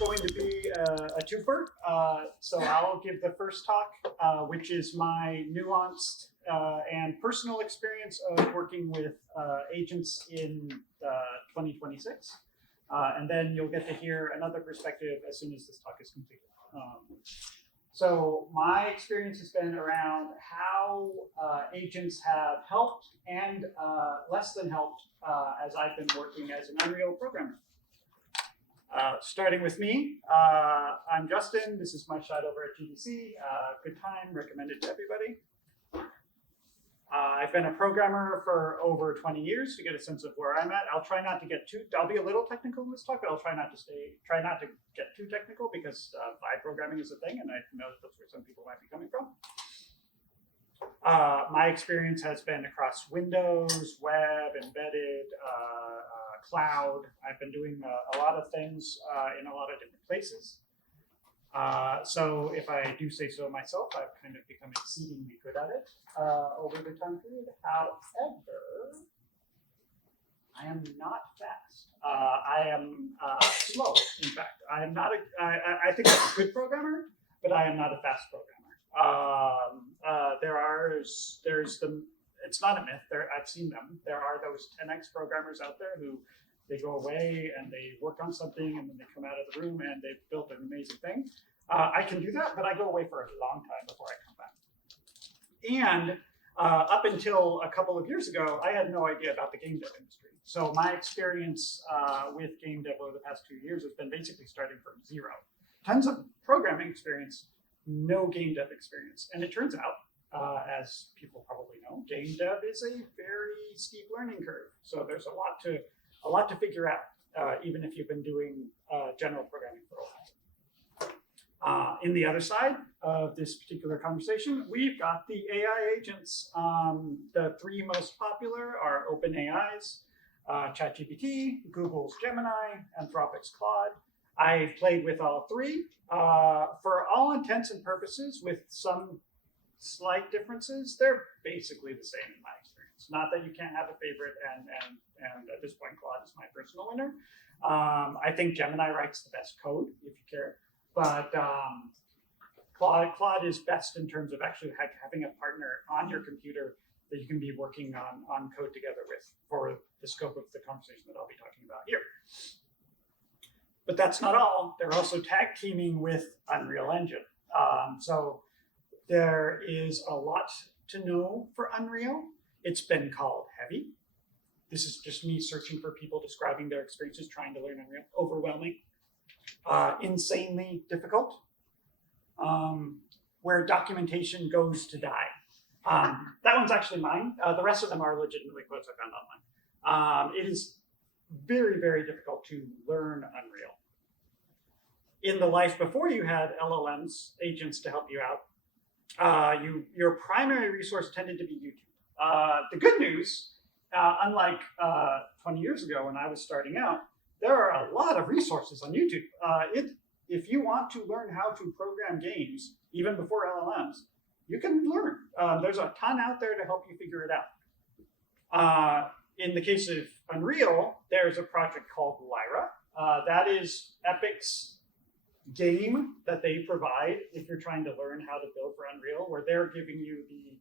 going to be a twofer. So I'll give the first talk, which is my nuanced and personal experience of working with agents in 2026. And then you'll get to hear another perspective as soon as this talk is completed. So my experience has been around how agents have helped and less than helped as I've been working as an Unreal programmer. Starting with me, I'm Justin. This is my shot over at GDC. Good time, recommended to everybody. I've been a programmer for over 20 years to get a sense of where I'm at. I'll try not to get I'll be a little technical in this talk, but I'll try not to get too technical because vibe programming is a thing, and I know that's where some people might be coming from. My experience has been across Windows, web, embedded, cloud. I've been doing a lot of things in a lot of different places. So if I do say so myself, I've kind of become exceedingly good at it over the time period. However, I am not fast. I am slow, in fact. I am not I think I'm a good programmer, but I am not a fast programmer. It's not a myth. I've seen them. There are those 10x programmers out there who they go away and they work on something and then they come out of the room and they've built an amazing thing. I can do that, but I go away for a long time before I come back. And up until a couple of years ago, I had no idea about the game dev industry. So my experience with game dev over the past 2 years has been basically starting from zero. Tons of programming experience, no game dev experience. And it turns out, as people probably know, game dev is a very steep learning curve. So there's a lot to figure out, even if you've been doing general programming for a while. In the other side of this particular conversation, we've got the AI agents. The three most popular are OpenAI's ChatGPT, Google's Gemini, Anthropic's Claude. I've played with all three. For all intents and purposes, with some slight differences, they're basically the same in my experience. Not that you can't have a favorite, and at this point, Claude is my personal winner. I think Gemini writes the best code, if you care. But Claude is best in terms of actually having a partner on your computer that you can be working on code together with for the scope of the conversation that I'll be talking about here. But that's not all. They're also tag teaming with Unreal Engine. So there is a lot to know for Unreal. It's been called heavy. This is just me searching for people describing their experiences trying to learn Unreal. Overwhelming. Insanely difficult, where documentation goes to die. That one's actually mine. The rest of them are legitimately quotes I found online. It is very, very difficult to learn Unreal. In the life before you had LLMs, agents to help you out, your primary resource tended to be YouTube. The good news, unlike 20 years ago when I was starting out, there are a lot of resources on YouTube. If you want to learn how to program games, even before LLMs, you can learn. There's a ton out there to help you figure it out. In the case of Unreal, there's a project called Lyra. That is Epic's game that they provide if you're trying to learn how to build for Unreal, where they're giving you the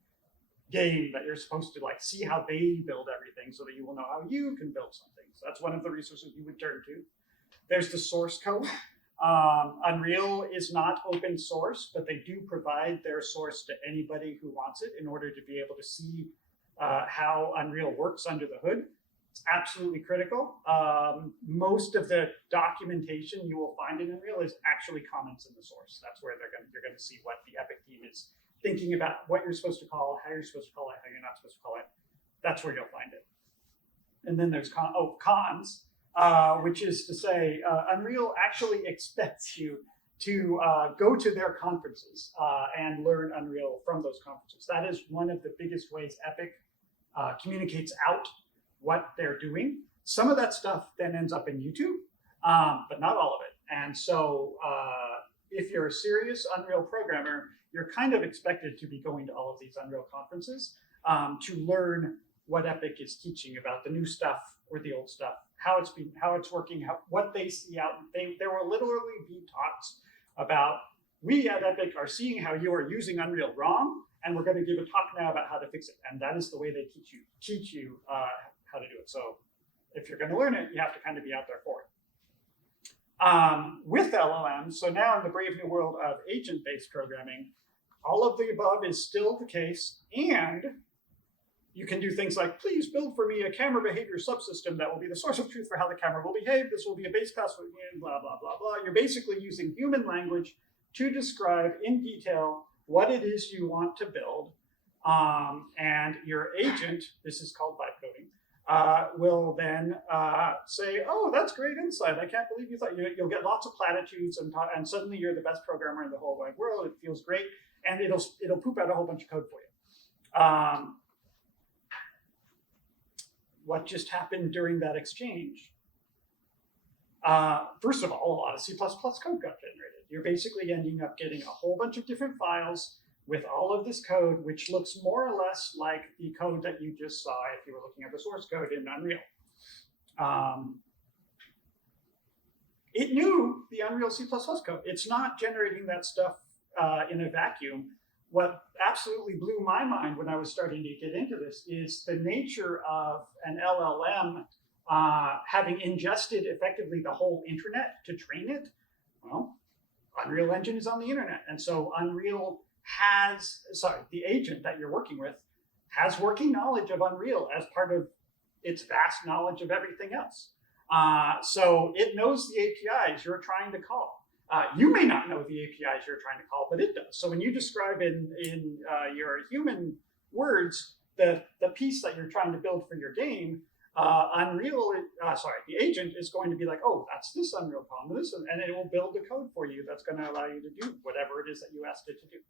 game that you're supposed to see how they build everything so that you will know how you can build something. So that's one of the resources you would turn to. There's the source code. Unreal is not open source, but they do provide their source to anybody who wants it in order to be able to see how Unreal works under the hood. It's absolutely critical. Most of the documentation you will find in Unreal is actually comments in the source. That's where you're going to see what the Epic team is thinking about, what you're supposed to call, how you're supposed to call it, how you're not supposed to call it. That's where you'll find it. And then there's cons, which is to say, Unreal actually expects you to go to their conferences and learn Unreal from those conferences. That is one of the biggest ways Epic communicates out what they're doing. Some of that stuff then ends up in YouTube, but not all of it. And so if you're a serious Unreal programmer, you're kind of expected to be going to all of these Unreal conferences to learn what Epic is teaching about the new stuff or the old stuff how it's working, what they see out. There will literally be talks about, we at Epic are seeing how you are using Unreal wrong, and we're going to give a talk now about how to fix it. And that is the way they teach you how to do it. So if you're going to learn it, you have to kind of be out there for it. With LLMs, so now in the brave new world of agent-based programming, all of the above is still the case, and you can do things like, please build for me a camera behavior subsystem that will be the source of truth for how the camera will behave. This will be a base class, blah, blah, blah, blah. You're basically using human language to describe in detail what it is you want to build. And your agent, this is called vibe coding, will then say, oh, that's great insight. I can't believe you thought. You'll get lots of platitudes, and suddenly you're the best programmer in the whole wide world. It feels great, and it'll poop out a whole bunch of code for you. What just happened during that exchange? First of all, a lot of C++ code got generated. You're basically ending up getting a whole bunch of different files with all of this code, which looks more or less like the code that you just saw if you were looking at the source code in Unreal. It knew the Unreal C++ code. It's not generating that stuff in a vacuum. What absolutely blew my mind when I was starting to get into this is the nature of an LLM having ingested effectively the whole internet to train it. Well, Unreal Engine is on the internet. And so Unreal the agent that you're working with has working knowledge of Unreal as part of its vast knowledge of everything else. So it knows the APIs you're trying to call. You may not know the APIs you're trying to call, but it does. So when you describe in your human words the piece that you're trying to build for your game, the agent is going to be like, oh, that's this Unreal column, and it will build the code for you that's going to allow you to do whatever it is that you asked it to do.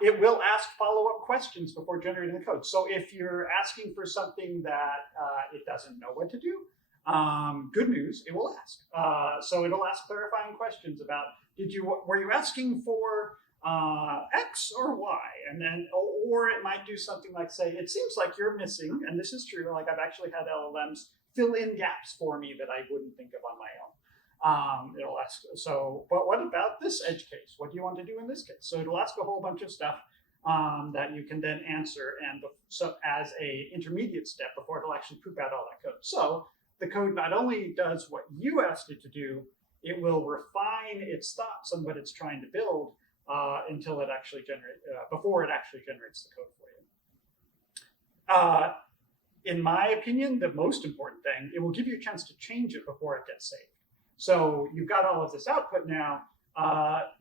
It will ask follow-up questions before generating the code. So if you're asking for something that it doesn't know what to do, good news, it will ask. So it'll ask clarifying questions about, were you asking for X or Y? And then, or it might do something like say, it seems like you're missing, and this is true, like I've actually had LLMs fill in gaps for me that I wouldn't think of on my own. It'll ask, but what about this edge case? What do you want to do in this case? So it'll ask a whole bunch of stuff that you can then answer, and so as a intermediate step before it'll actually poop out all that code. So the code not only does what you asked it to do, it will refine its thoughts on what it's trying to build until it actually before it actually generates the code for you. In my opinion, the most important thing, it will give you a chance to change it before it gets saved. So you've got all of this output now.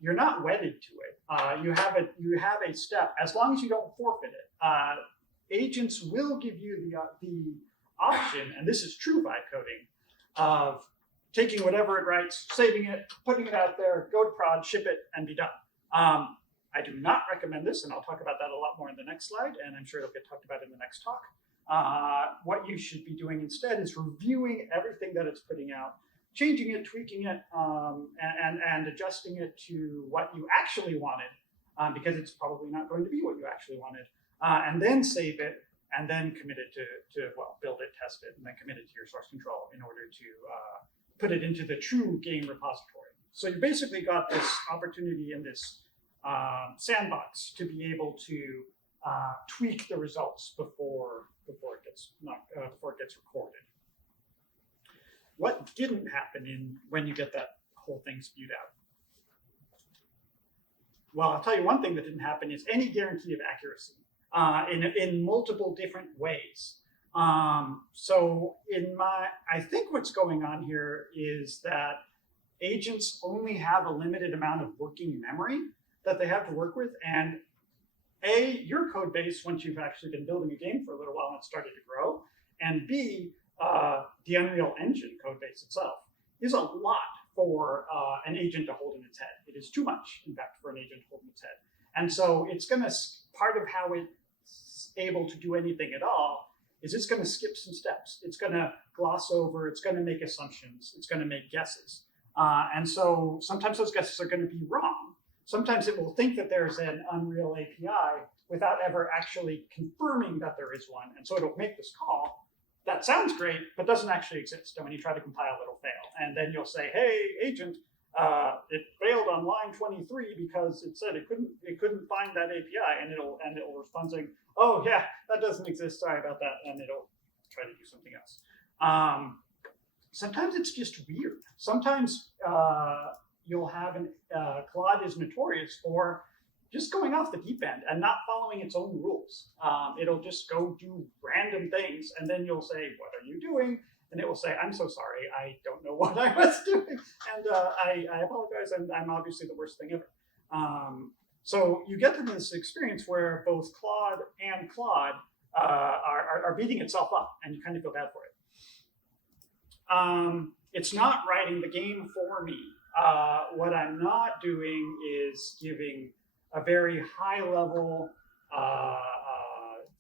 You're not wedded to it. You have a step. As long as you don't forfeit it, agents will give you the option, and this is true vibe coding, of taking whatever it writes, saving it, putting it out there, go to prod, ship it, and be done. I do not recommend this, and I'll talk about that a lot more in the next slide, and I'm sure it'll get talked about in the next talk. What you should be doing instead is reviewing everything that it's putting out, changing it, tweaking it, and adjusting it to what you actually wanted, because it's probably not going to be what you actually wanted, and then save it, and then commit it to build it, test it, and then commit it to your source control in order to put it into the true game repository. So you basically got this opportunity in this sandbox to be able to tweak the results before it gets recorded. What didn't happen when you get that whole thing spewed out? Well, I'll tell you one thing that didn't happen is any guarantee of accuracy in multiple different ways. So I think what's going on here is that agents only have a limited amount of working memory that they have to work with, and your code base, once you've actually been building a game for a little while and it's started to grow, and B, the Unreal Engine code base itself is a lot for an agent to hold in its head. It is too much, in fact, for an agent to hold in its head. And so it's going to, part of how it's able to do anything at all is it's going to skip some steps. It's going to gloss over, it's going to make assumptions, it's going to make guesses. And so sometimes those guesses are going to be wrong. Sometimes it will think that there's an Unreal API without ever actually confirming that there is one. And so it'll make this call, that sounds great, but doesn't actually exist. And when you try to compile, it'll fail. And then you'll say, hey, agent, it failed on line 23 because it said it couldn't find that API, and it'll respond saying, oh yeah, that doesn't exist. Sorry about that, and it'll try to do something else. Sometimes it's just weird. Sometimes you'll have Claude is notorious for just going off the deep end and not following its own rules. It'll just go do random things, and then you'll say, what are you doing? And it will say, I'm so sorry, I don't know what I was doing. And I apologize, and I'm obviously the worst thing ever. So you get to this experience where both Claude and Claude are beating itself up, and you kind of feel bad for it. It's not writing the game for me. What I'm not doing is giving a very high level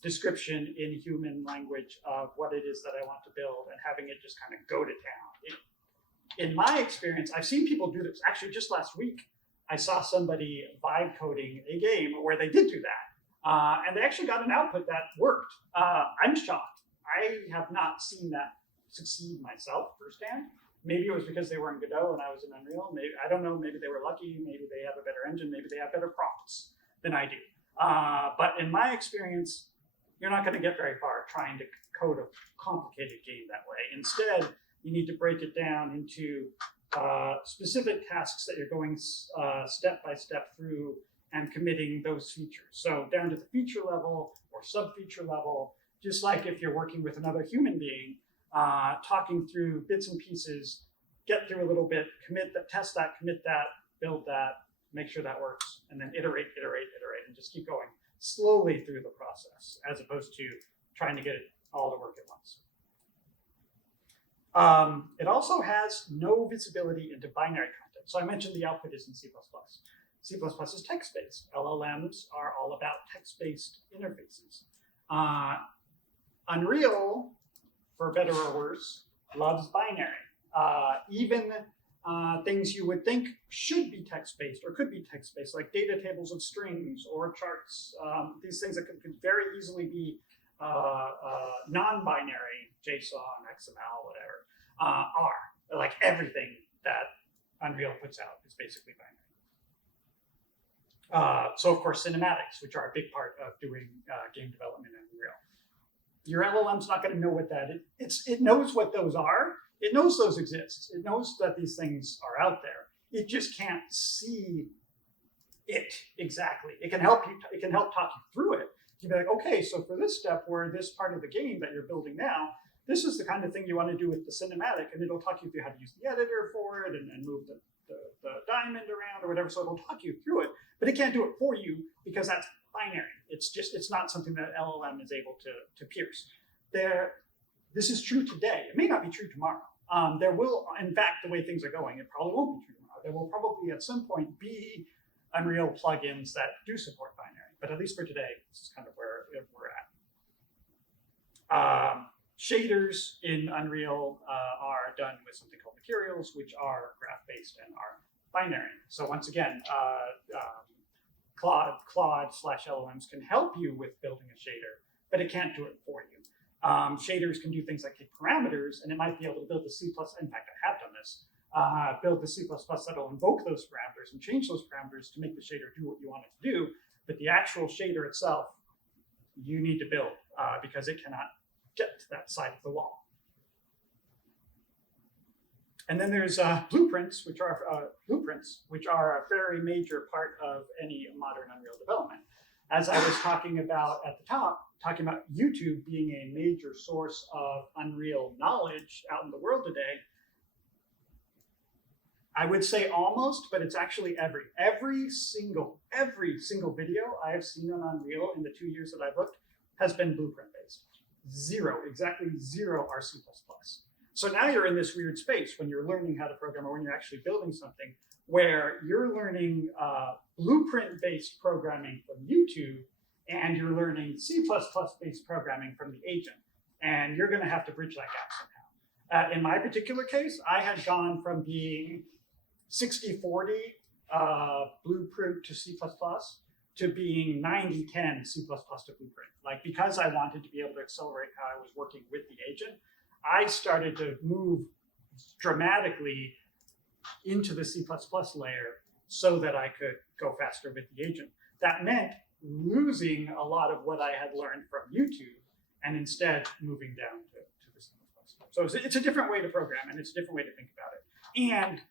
description in human language of what it is that I want to build and having it just kind of go to town. In my experience, I've seen people do this. Actually, just last week, I saw somebody vibe coding a game where they did do that. And they actually got an output that worked. I'm shocked. I have not seen that succeed myself firsthand. Maybe it was because they were in Godot and I was in Unreal. Maybe, I don't know, maybe they were lucky. Maybe they have a better engine. Maybe they have better prompts than I do. But in my experience, you're not going to get very far trying to code a complicated game that way. Instead, you need to break it down into specific tasks that you're going step by step through and committing those features. So down to the feature level or sub-feature level, just like if you're working with another human being, talking through bits and pieces, get through a little bit, commit that, test that, commit that, build that, make sure that works, and then iterate, and just keep going slowly through the process, as opposed to trying to get it all to work at once. It also has no visibility into binary content. So I mentioned the output is in C++. C++ is text-based. LLMs are all about text-based interfaces. Unreal, for better or worse, loves binary. Even things you would think should be text-based or could be text-based, like data tables of strings or charts, these things that could very easily be non-binary, JSON, XML, whatever, are. Like everything that Unreal puts out is basically binary. So of course, cinematics, which are a big part of doing game development in Unreal. Your LLM's not going to know what that is. It knows what those are. It knows those exist. It knows that these things are out there. It just can't see it exactly. It can help you. It can help talk you through it. You can be like, okay, so for this step, where this part of the game that you're building now, this is the kind of thing you want to do with the cinematic, and it'll talk you through how to use the editor for it and move the diamond around or whatever. So it'll talk you through it, but it can't do it for you because that's binary. It's not something that LLM is able to pierce. This is true today. It may not be true tomorrow. There will, in fact, the way things are going, it probably won't be true tomorrow. There will probably at some point be Unreal plugins that do support binary, but at least for today, this is kind of where we're at. Shaders in Unreal are done with something called materials, which are graph-based and are binary. So once again, Claude/LLMs can help you with building a shader, but it can't do it for you. Shaders can do things like take parameters, and it might be able to build the C++, in fact, I have done this, build the C++ that'll invoke those parameters and change those parameters to make the shader do what you want it to do, but the actual shader itself, you need to build because it cannot get to that side of the wall. And then there's blueprints, which are a very major part of any modern Unreal development. As I was talking about at the top, talking about YouTube being a major source of Unreal knowledge out in the world today, I would say almost, but it's actually every single video I have seen on Unreal in the 2 years that I've looked has been blueprint based. Exactly zero are C++. So now you're in this weird space when you're learning how to program or when you're actually building something where you're learning blueprint-based programming from YouTube and you're learning C++-based programming from the agent. And you're going to have to bridge that gap somehow. In my particular case, I had gone from being 60-40 blueprint to C++, to being 90-10 C++ to Blueprint. Like, because I wanted to be able to accelerate how I was working with the agent, I started to move dramatically into the C++ layer so that I could go faster with the agent. That meant losing a lot of what I had learned from YouTube and instead moving down to the C++. So it's a different way to program, and it's a different way to think about it. And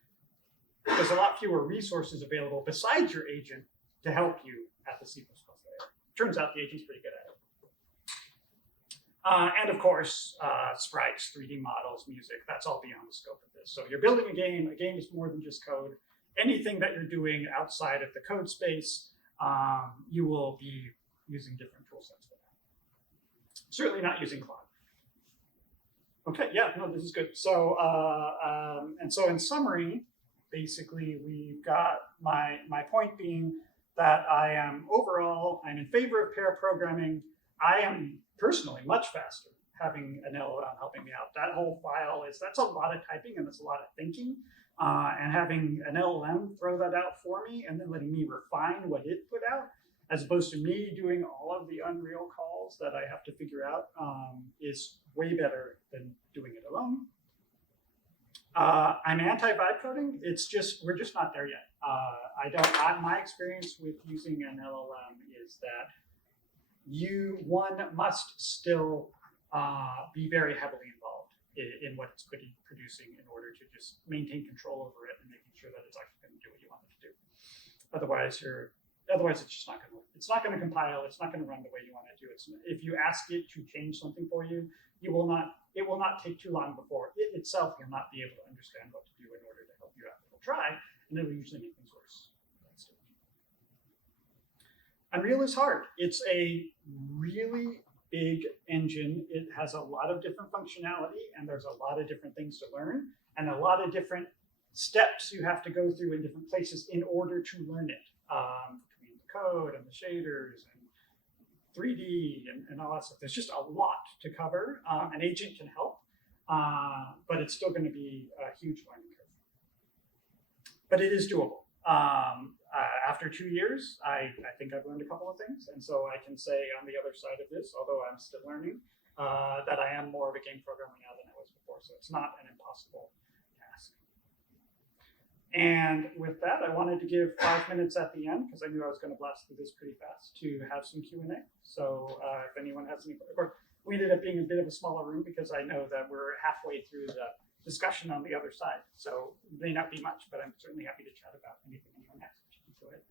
there's a lot fewer resources available besides your agent to help you at the C++ layer. Turns out the agent's pretty good at it. And of course, sprites, 3D models, music, that's all beyond the scope of this. So you're building a game is more than just code. Anything that you're doing outside of the code space, you will be using different tool sets for that. Certainly not using Claude. Okay, yeah, no, this is good. So, and so in summary, basically we've got my point being that I am overall, I'm in favor of pair programming. I am personally much faster having an LLM helping me out. That whole file that's a lot of typing and it's a lot of thinking. And having an LLM throw that out for me and then letting me refine what it put out, as opposed to me doing all of the Unreal calls that I have to figure out, is way better than doing it alone. I'm anti-vibe coding. We're just not there yet. My experience with using an LLM is that one must still be very heavily involved in what it's producing in order to just maintain control over it and making sure that it's actually going to do what you want it to do. Otherwise, it's just not going to. It's not going to compile. It's not going to run the way you want it to. If you ask it to change something for you, it will not take too long before it itself will not be able to understand what to do in order to help you out. It'll try, and it'll usually make things worse. Unreal is hard. It's a really big engine. It has a lot of different functionality, and there's a lot of different things to learn, and a lot of different steps you have to go through in different places in order to learn it, between the code and the shaders and 3D and all that stuff. There's just a lot to cover. An agent can help, but it's still going to be a huge learning curve. But it is doable. After 2 years, I think I've learned a couple of things. And so I can say on the other side of this, although I'm still learning, that I am more of a game programmer now than I was before. So it's not an impossible task. And with that, I wanted to give 5 minutes at the end, because I knew I was going to blast through this pretty fast, to have some Q&A. So if anyone has any, of course, we ended up being a bit of a smaller room because I know that we're halfway through the discussion on the other side. So it may not be much, but I'm certainly happy to chat about anything anyone has. Go ahead.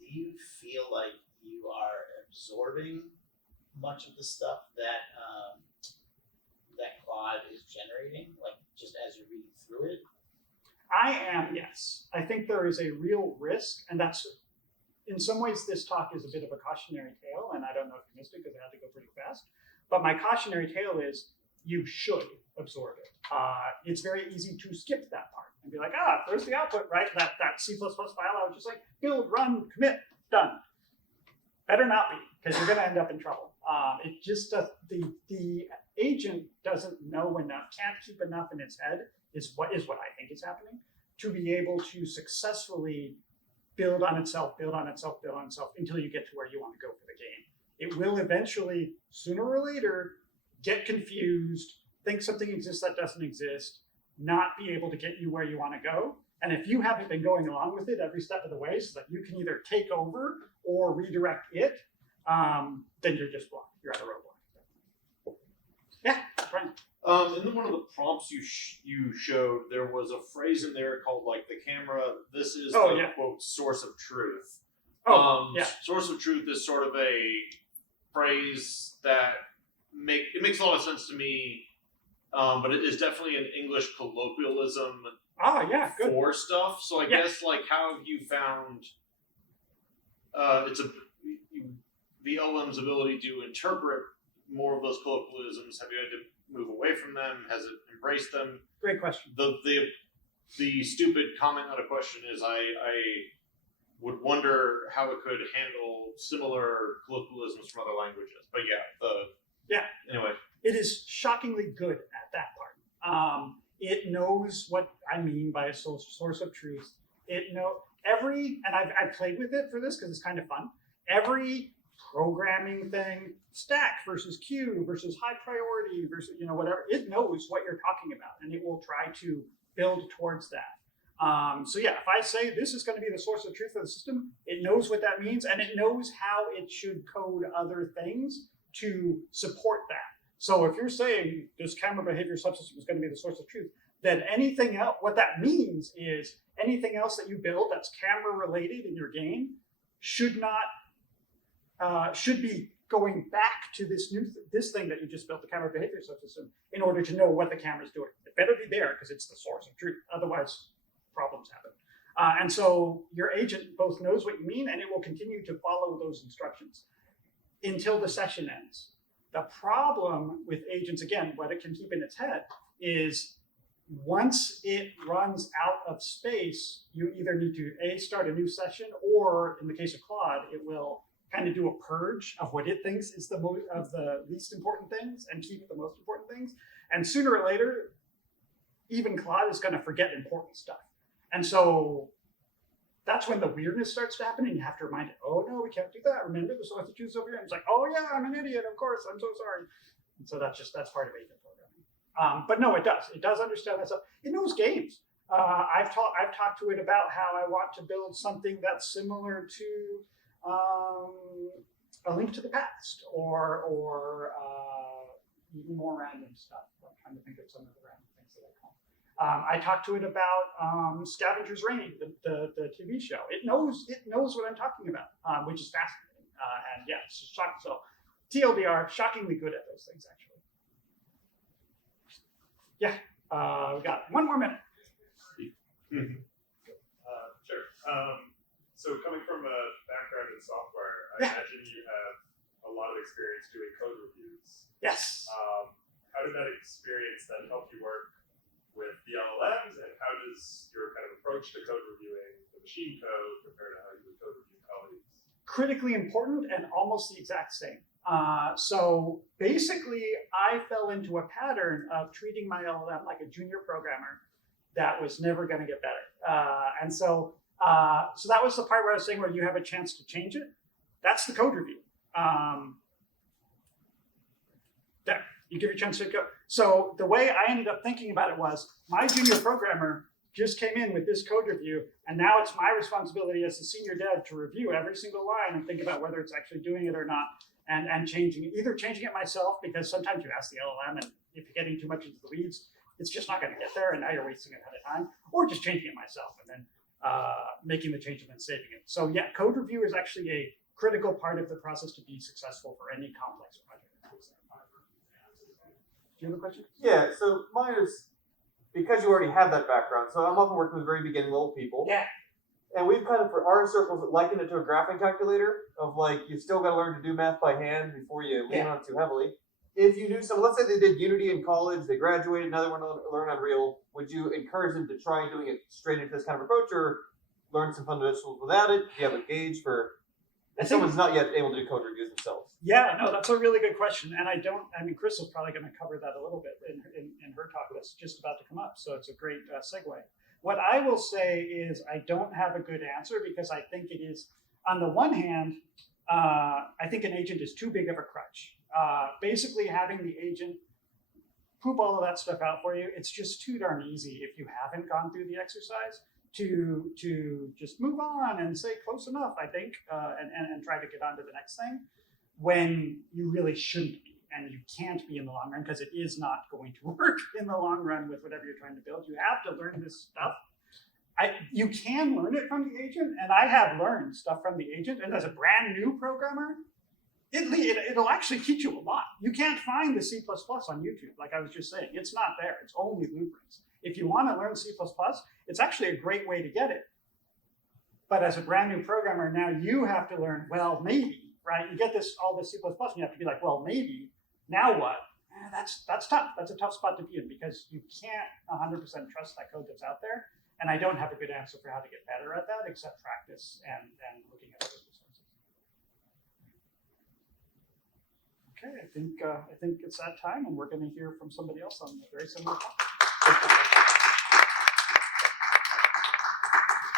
Do you feel like you are absorbing much of the stuff that that Claude is generating, like just as you're reading through it? I am, yes. I think there is a real risk, and that's, in some ways, this talk is a bit of a cautionary tale, and I don't know if you missed it because I had to go pretty fast. But my cautionary tale is you should absorb it. It's very easy to skip that part and be like, there's the output, right? That C++ file, I was just like, build, run, commit, done. Better not be, because you're going to end up in trouble. It just does, the agent doesn't know enough, can't keep enough in its head, is what I think is happening, to be able to successfully build on itself until you get to where you want to go for the game. It will eventually, sooner or later, get confused, think something exists that doesn't exist, not be able to get you where you want to go. And if you haven't been going along with it every step of the way so that you can either take over or redirect it, then you're just blocked. You're at a roadblock. Yeah, Brian. In one of the prompts you showed, there was a phrase in there called like the camera. This is the quote source of truth. Source of truth is sort of a phrase that makes a lot of sense to me, but it is definitely an English colloquialism for stuff. So I guess like how have you found the LLM's ability to interpret more of those colloquialisms? Have you had to move away from them? Has it embraced them? Great question. The stupid comment, not a question, is I would wonder how it could handle similar colloquialisms from other languages. But anyway. It is shockingly good at that part. It knows what I mean by a source of truth. and I've played with it for this because it's kind of fun. Every programming thing, stack versus queue versus high priority versus, whatever, it knows what you're talking about and it will try to build towards that. So yeah, if I say this is going to be the source of truth of the system, it knows what that means and it knows how it should code other things to support that. So if you're saying this camera behavior subsystem is going to be the source of truth, then anything else, what that means is anything else that you build that's camera related in your game should be going back to this thing that you just built, the camera behavior subsystem, in order to know what the camera's doing. It better be there because it's the source of truth. Otherwise, problems happen. And so your agent both knows what you mean and it will continue to follow those instructions until the session ends. The problem with agents, again, what it can keep in its head is once it runs out of space, you either need to start a new session, or in the case of Claude, it will kind of do a purge of what it thinks is the least important things and keep the most important things. And sooner or later, even Claude is going to forget important stuff. And so that's when the weirdness starts to happen and you have to remind it, oh no, we can't do that. Remember the source of truth over here? And it's like, oh yeah, I'm an idiot, of course, I'm so sorry. And so that's part of agent programming. But no, it does. It does understand that stuff. It knows games. I've talked to it about how I want to build something that's similar to A Link to the Past or even more random stuff. I'm trying to think of some of the random things that I call. I talked to it about Scavenger's Reign, the TV show. It knows what I'm talking about, which is fascinating. And yeah, it's shocking. So TLDR, shockingly good at those things, actually. Yeah, we got 1 more minute. Sure. So coming from a background in software, I imagine you have a lot of experience doing code reviews. Yes. How did that experience then help you work with the LLMs, and how does your kind of approach to code reviewing the machine code compare to how you would code review colleagues? Critically important and almost the exact same. So basically, I fell into a pattern of treating my LLM like a junior programmer that was never going to get better. And so that was the part where I was saying where you have a chance to change it. That's the code review. There, you give your chance to go. So the way I ended up thinking about it was my junior programmer just came in with this code review, and now it's my responsibility as the senior dev to review every single line and think about whether it's actually doing it or not, and changing it, either changing it myself, because sometimes you ask the LLM and if you're getting too much into the weeds, it's just not going to get there, and now you're wasting a ton of time, or just changing it myself and then making the change and then saving it. So yeah, code review is actually a critical part of the process to be successful for any complex project. Do you have a question? Yeah, so mine is, because you already have that background, so I'm often working with very beginning level people. Yeah. And we've kind of, for our circles, likened it to a graphing calculator of like, you've still got to learn to do math by hand before you lean on it too heavily. If you knew someone, let's say they did Unity in college, they graduated, now they want to learn Unreal, would you encourage them to try doing it straight into this kind of approach, or learn some fundamentals without it? Do you have a gauge for if someone's not yet able to do code reviews themselves? Yeah, no, that's a really good question. And Crystal's probably going to cover that a little bit in her talk that's just about to come up. So it's a great segue. What I will say is I don't have a good answer, because I think it is, on the one hand, I think an agent is too big of a crutch. Basically having the agent poop all of that stuff out for you, it's just too darn easy if you haven't gone through the exercise to just move on and say close enough, I think, and try to get on to the next thing, when you really shouldn't be, and you can't be in the long run, because it is not going to work in the long run with whatever you're trying to build. You have to learn this stuff. You can learn it from the agent, and I have learned stuff from the agent, and as a brand new programmer, it'll actually teach you a lot. You can't find the C++ on YouTube, like I was just saying. It's not there. It's only blueprints. If you want to learn C++, it's actually a great way to get it. But as a brand new programmer, now you have to learn, well, maybe, right? You get all this C++, and you have to be like, well, maybe, now what? That's tough. That's a tough spot to be in, because you can't 100% trust that code that's out there. And I don't have a good answer for how to get better at that, except practice and looking at other resources. Okay, I think it's that time, and we're going to hear from somebody else on a very similar topic.